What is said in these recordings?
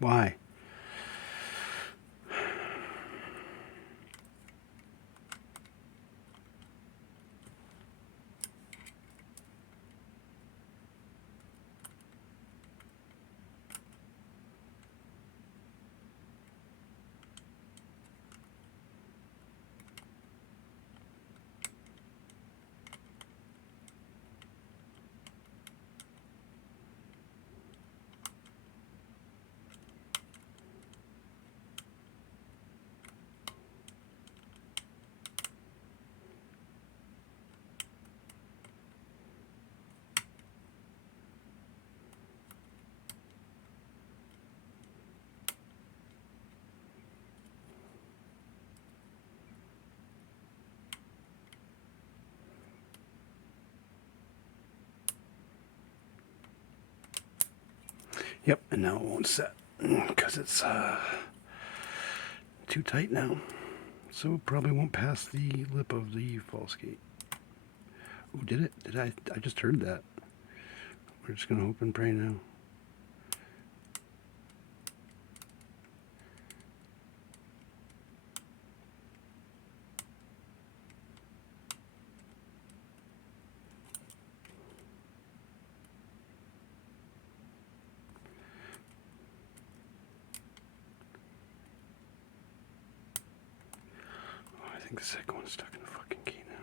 Why? Yep, and now it won't set because it's too tight now. So it probably won't pass the lip of the false gate. Oh, did it? Did I? I just heard that. We're just going to hope and pray now. Oh, I think the second one's stuck in the fucking key now.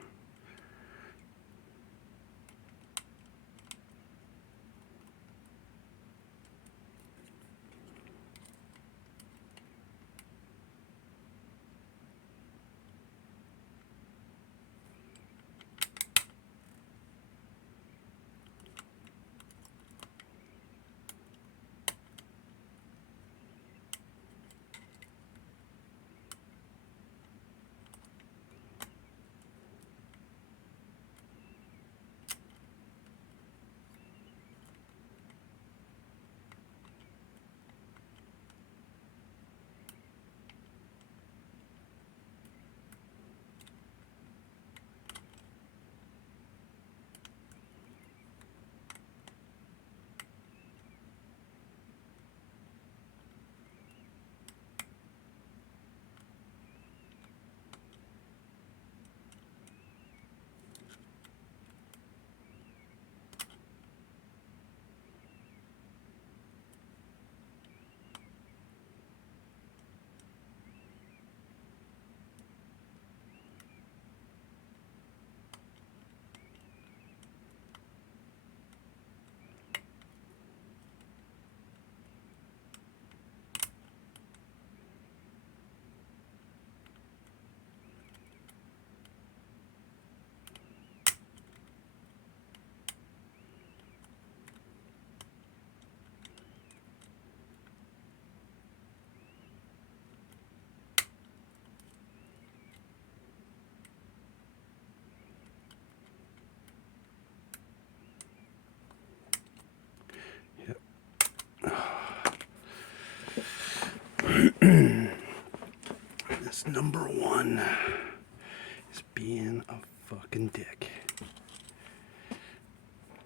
This number one is being a fucking dick.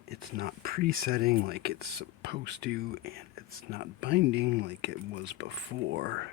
It's not presetting like it's supposed to, and it's not binding like it was before.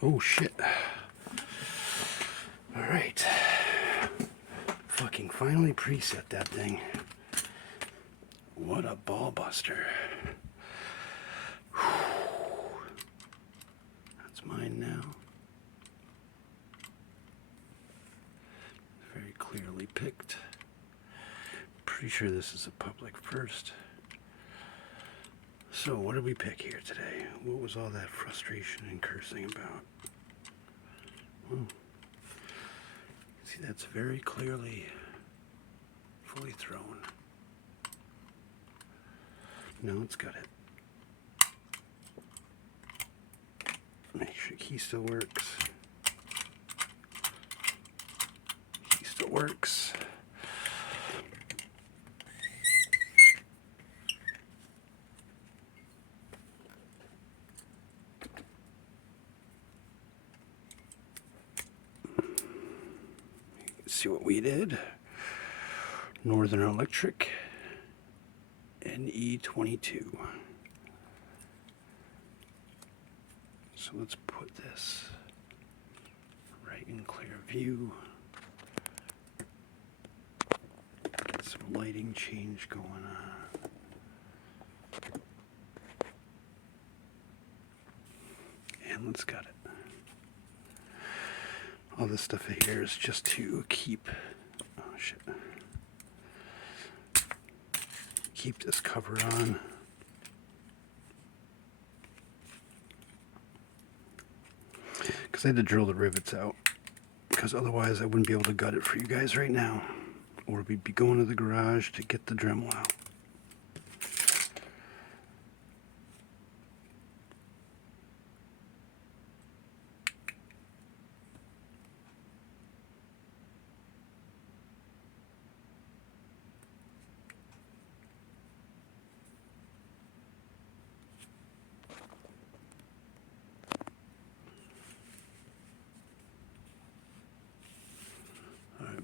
Oh shit. Alright. Fucking finally preset that thing. What a ball buster. That's mine now. Very clearly picked. Pretty sure this is a public first. So what did we pick here today? What was all that frustration and cursing about? Well, see, that's very clearly fully thrown. No, it's got it. Make sure key still works. Key still works. See what we did. Northern Electric NE-22. So let's put this right in clear view. Get some lighting change going on. And let's got it. All this stuff here is just to keep, oh shit, keep this cover on. Because I had to drill the rivets out, because otherwise I wouldn't be able to gut it for you guys right now, or we'd be going to the garage to get the Dremel out.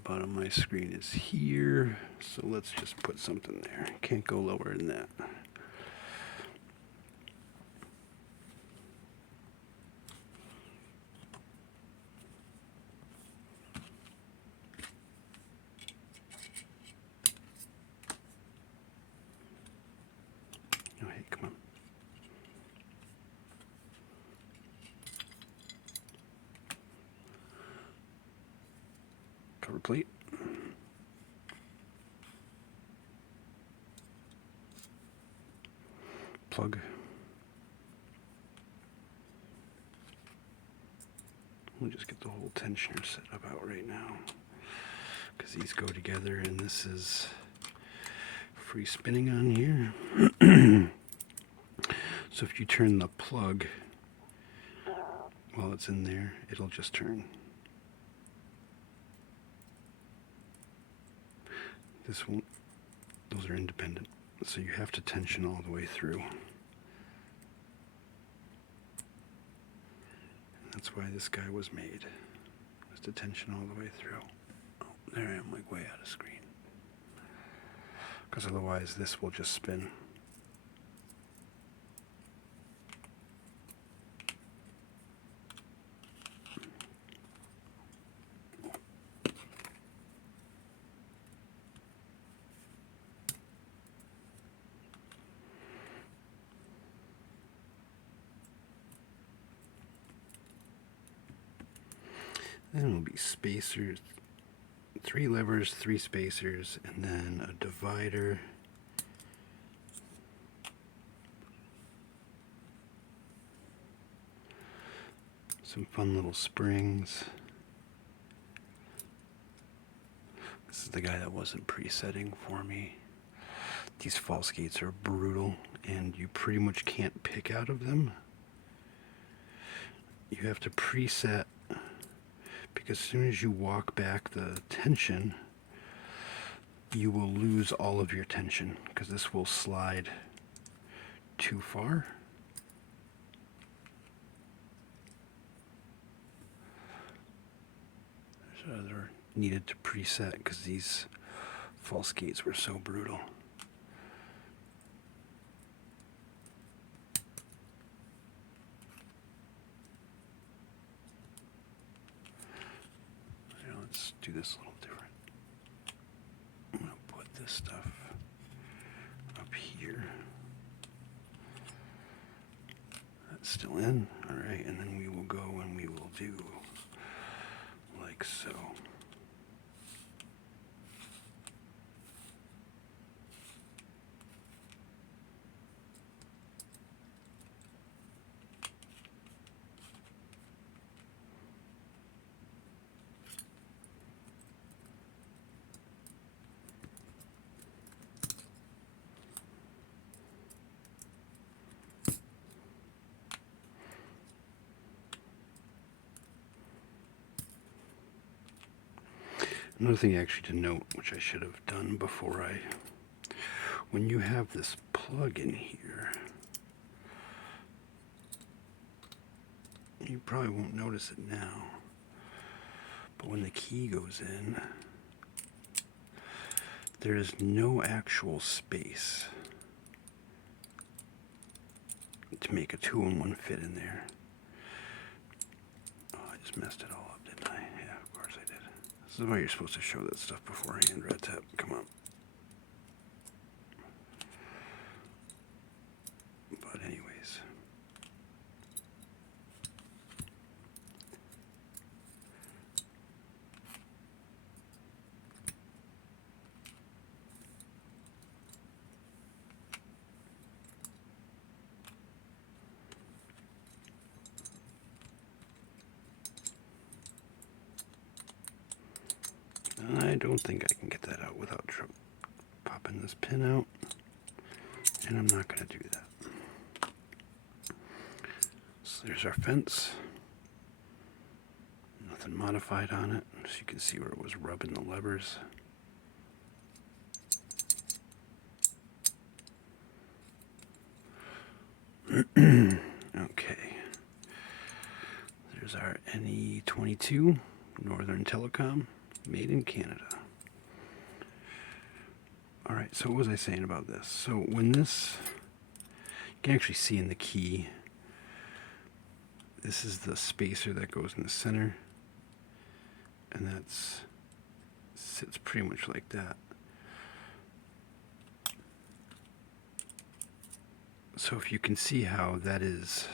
Bottom of my screen is here, so let's just put something there. Can't go lower than that. Oh, hey, come on. Cover plate. Plug. We'll just get the whole tensioner set up out right now, because these go together, and this is free spinning on here. So if you turn the plug while it's in there, it'll just turn. This won't, those are independent, so you have to tension all the way through. That's why this guy was made, was to tension all the way through. Oh, there I am, like way out of screen. Because otherwise this will just spin. Then it'll be spacers, 3 levers, 3 spacers, and then a divider. Some fun little springs. This is the guy that wasn't presetting for me. These false gates are brutal, and you pretty much can't pick out of them. You have to preset, because as soon as you walk back the tension, you will lose all of your tension, because this will slide too far. So they're needed to preset, because these false gates were so brutal. do this a little different. I'm going to put this stuff up here. That's still in. All right, and then we will go and we will do like so. Another thing actually to note, which I should have done before when you have this plug in here, you probably won't notice it now, but when the key goes in, there is no actual space to make a 2-in-1 fit in there. Oh, I just messed it all up, didn't I? Yeah, of course I did. This is why you're supposed to show that stuff beforehand, Red Tap. Come on. But anyways. I don't think I can get that out without popping this pin out, and I'm not going to do that. So there's our fence. Nothing modified on it, so you can see where it was rubbing the levers. Okay. There's our NE-22 Northern Telecom, made in Canada. Alright, so what was I saying about this? So when this, you can actually see in the key, this is the spacer that goes in the center, and that's sits pretty much like that. So if you can see how that is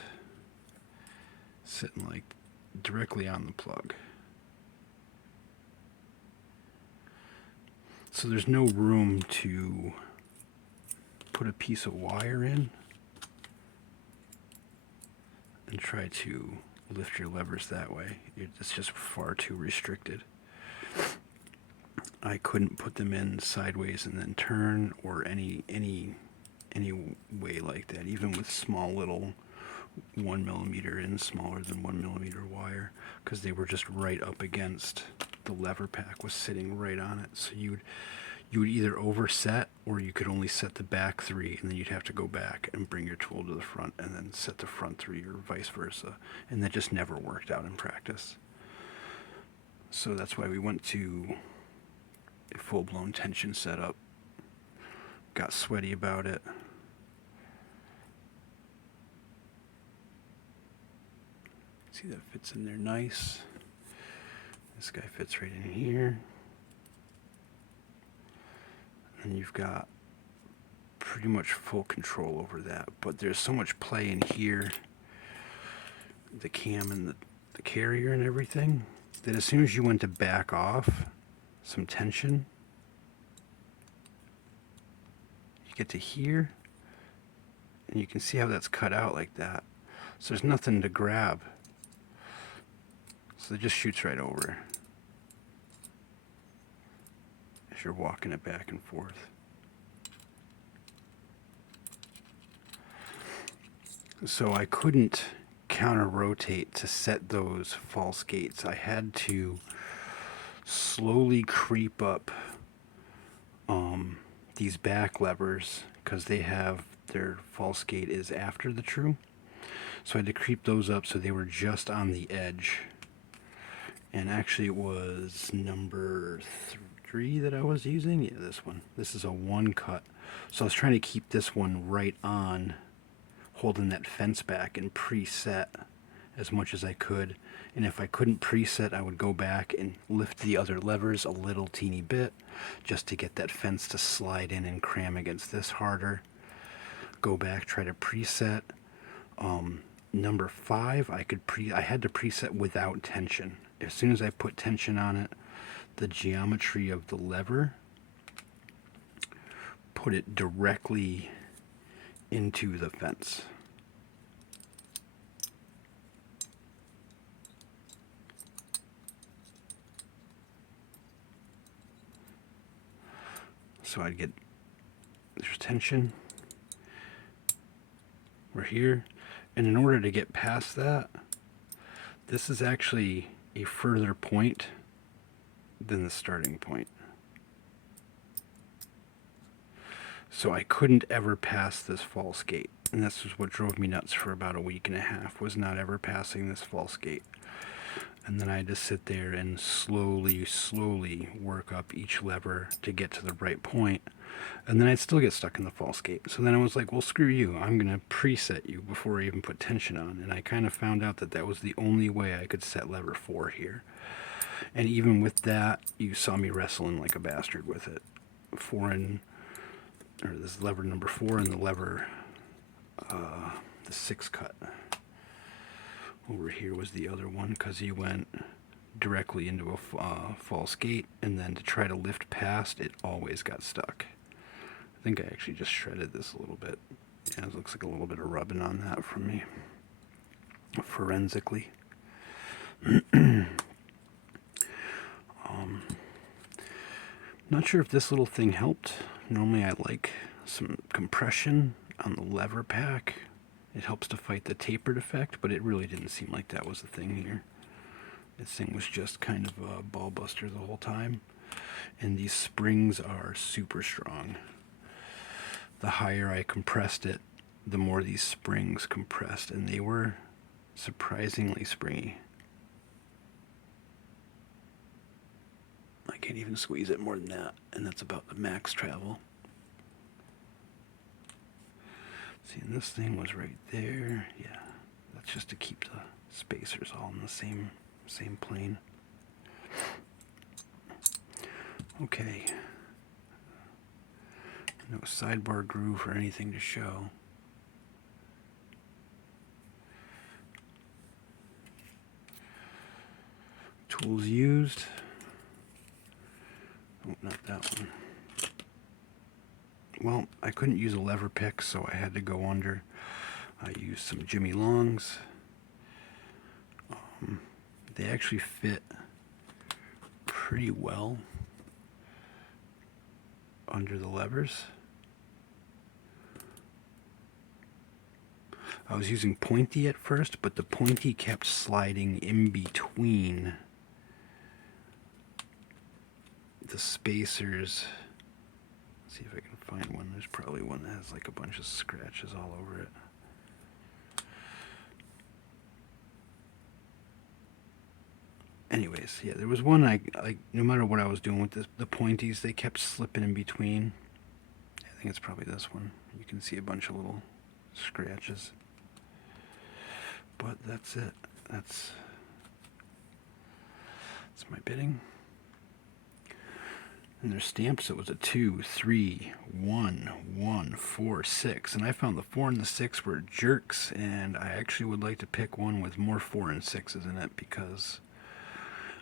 sitting like directly on the plug. So there's no room to put a piece of wire in and try to lift your levers that way. It's just far too restricted. I couldn't put them in sideways and then turn, or any way like that, even with small little 1mm and smaller than 1mm wire, because they were just right up against the lever pack, was sitting right on it. So you would either overset, or you could only set the back 3, and then you'd have to go back and bring your tool to the front and then set the front 3, or vice versa, and that just never worked out in practice. So that's why we went to a full-blown tension setup. Got sweaty about it. See, that fits in there nice. This guy fits right in here. And you've got pretty much full control over that. But there's so much play in here, the cam and the carrier and everything, that as soon as you went to back off some tension, you get to here, and you can see how that's cut out like that. So there's nothing to grab. So it just shoots right over as you're walking it back and forth. So I couldn't counter rotate to set those false gates. I had to slowly creep up these back levers, because they have their false gate is after the true. So I had to creep those up so they were just on the edge. And actually it was number 3 that I was using. Yeah, this one. This is a 1 cut. So I was trying to keep this one right on, holding that fence back and preset as much as I could. And if I couldn't preset, I would go back and lift the other levers a little teeny bit just to get that fence to slide in and cram against this harder. Go back, try to preset. Number 5, I had to preset without tension. As soon as I put tension on it, the geometry of the lever put it directly into the fence. So I'd get, there's tension, we're here, and in order to get past that, this is actually a further point than the starting point. So I couldn't ever pass this false gate, and this was what drove me nuts for about a week and a half, was not ever passing this false gate. And then I had to sit there and slowly work up each lever to get to the right point. And then I'd still get stuck in the false gate. So then I was like, well, screw you. I'm going to preset you before I even put tension on. And I kind of found out that that was the only way I could set lever 4 here. And even with that, you saw me wrestling like a bastard with it. This is lever number 4 and the lever, the 6 cut. Over here was the other one because he went directly into a false gate, and then to try to lift past, it always got stuck. I think I actually just shredded this a little bit. Yeah, it looks like a little bit of rubbing on that from me, forensically. Not sure if this little thing helped. Normally I like some compression on the lever pack. It helps to fight the tapered effect, but it really didn't seem like that was the thing here. This thing was just kind of a ball buster the whole time. And these springs are super strong. The higher I compressed it, the more these springs compressed, and they were surprisingly springy. I can't even squeeze it more than that, and that's about the max travel. See, and this thing was right there. Yeah, that's just to keep the spacers all in the same plane. Okay. No sidebar groove or anything to show. Tools used. Oh, not that one. Well, I couldn't use a lever pick, so I had to go under. I used some Jimmy Longs. They actually fit pretty well under the levers. I was using pointy at first, but the pointy kept sliding in between the spacers. Let's see if I can find one. There's probably one that has like a bunch of scratches all over it. Anyways, yeah, there was one I no matter what I was doing with the pointies, they kept slipping in between. I think it's probably this one. You can see a bunch of little scratches. But that's it. That's my bitting. And their stamps, it was a 2, 3, 1, 1, 4, 6. And I found the 4 and the 6 were jerks, and I actually would like to pick one with more 4 and 6s in it, because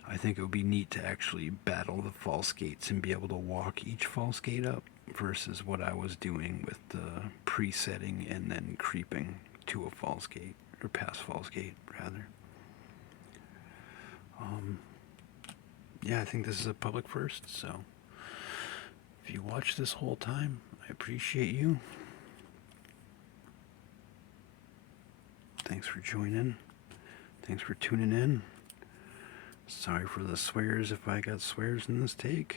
I think it would be neat to actually battle the false gates and be able to walk each false gate up versus what I was doing with the presetting and then creeping to a false gate, or past false gate, rather. Yeah, I think this is a public first, so if you watched this whole time, I appreciate you. Thanks for joining. Thanks for tuning in. Sorry for the swears if I got swears in this take,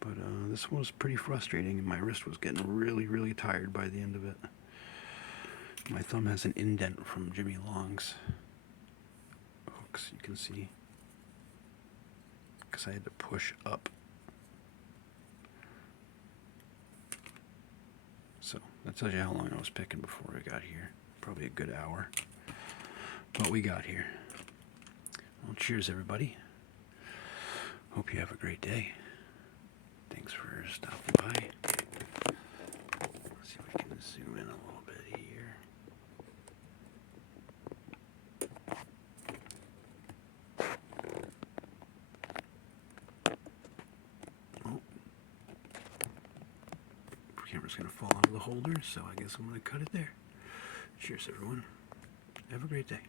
but this was pretty frustrating, and my wrist was getting really tired by the end of it. My thumb has an indent from Jimmy Long's hooks, you can see, because I had to push up. So that tells you how long I was picking before I got here. Probably a good hour. what we got here. Well, cheers, everybody. Hope you have a great day. Thanks for stopping by. Let's see if we can zoom in a little bit here. Oh. The camera's going to fall out of the holder, so I guess I'm going to cut it there. Cheers, everyone. Have a great day.